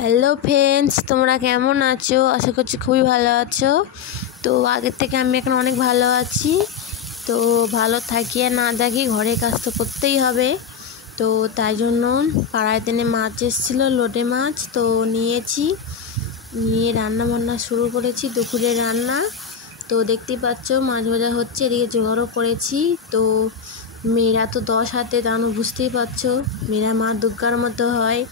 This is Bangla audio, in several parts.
হ্যালো ফ্রেন্ডস, তোমরা কেমন আছো? আশা করছি খুবই ভালো আছো। তো আগের থেকে আমি এখন অনেক ভালো আছি। তো ভালো থাকি আর না থাকি, ঘরের কাজ তো করতেই হবে। তো তাই জন্য পাড়ায় দিনে মাছ এসেছিলো, লোটে মাছ, তো নিয়ে রান্না বান্না শুরু করেছি, দুপুরে রান্না। তো দেখতেই পাচ্ছ মাছ ভাজা হচ্ছে, এদিকে জোগাড়ও করেছি। তো মেয়েরা তো 10 হাতে, জানো, বুঝতেই পারছো, মেয়েরা মা দুর্গার মতো হয়।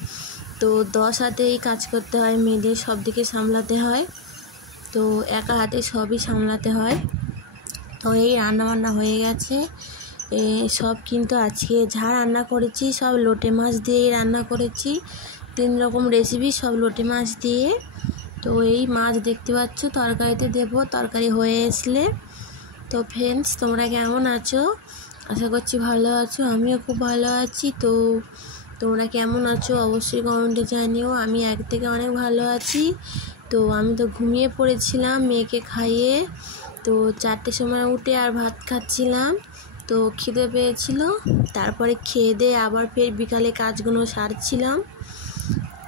তো 10 হাতেই কাজ করতে হয়, মেয়েদের সব দিকে সামলাতে হয়। তো একা হাতে সবই সামলাতে হয়। তো এই রান্নাবান্না হয়ে গেছে সব। কিন্তু আজকে যা রান্না করেছি সব লোটে মাছ দিয়েই রান্না করেছি। 3 রকম রেসিপি, সব লোটে মাছ দিয়ে। তো এই মাছ দেখতে পাচ্ছ তরকারিতে দেবো, তরকারি হয়ে আসলে। তো ফ্রেন্ডস, তোমরা কেমন আছো? আশা করছি ভালো আছো, আমিও খুব ভালো আছি। তো তোমরা কেমন আছো অবশ্যই কমেন্টে জানিও। আমি এক থেকে অনেক ভালো আছি। তো আমি তো ঘুমিয়ে পড়েছিলাম মেয়েকে খাইয়ে। তো 4টের সময় উঠে আর ভাত খাচ্ছিলাম। তো খিদে পেয়েছিল, তারপরে খেয়ে দিয়ে আবার ফের বিকালে কাজগুলো সারছিলাম।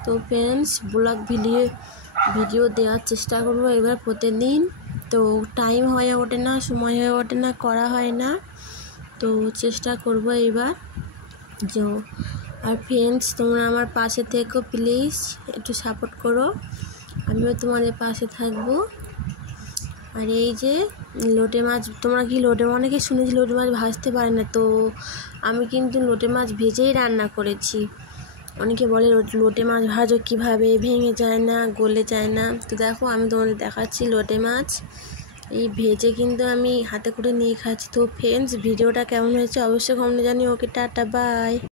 তো ফ্রেন্ডস, ব্লগ ভিডিও দেওয়ার চেষ্টা করবো এবার প্রতিদিন। তো টাইম হয়ে ওঠে না, সময় হয়ে ওঠে না, করা হয় না। তো চেষ্টা করবো এবার। আর ফ্রেন্ডস, তোমরা আমার পাশে থেকো, প্লিজ একটু সাপোর্ট করো, আমিও তোমাদের পাশে থাকবো। আর এই যে লোটে মাছ, তোমরা কি অনেকে শুনেছি লোটে মাছ ভাজতে পারে না, তো আমি কিন্তু লোটে মাছ ভেজেই রান্না করেছি। অনেকে বলে লোটে মাছ ভাজো কীভাবে, ভেঙে যায় না, গলে যায় না। তো দেখো, আমি তোমাদের দেখাচ্ছি লোটে মাছ এই ভেজে কিন্তু আমি হাতে করে নিয়ে খাচ্ছি। তো ফ্রেন্ডস, ভিডিওটা কেমন হয়েছে অবশ্যই কমেন্টে জানিও। ওকে, টাটা, বাই।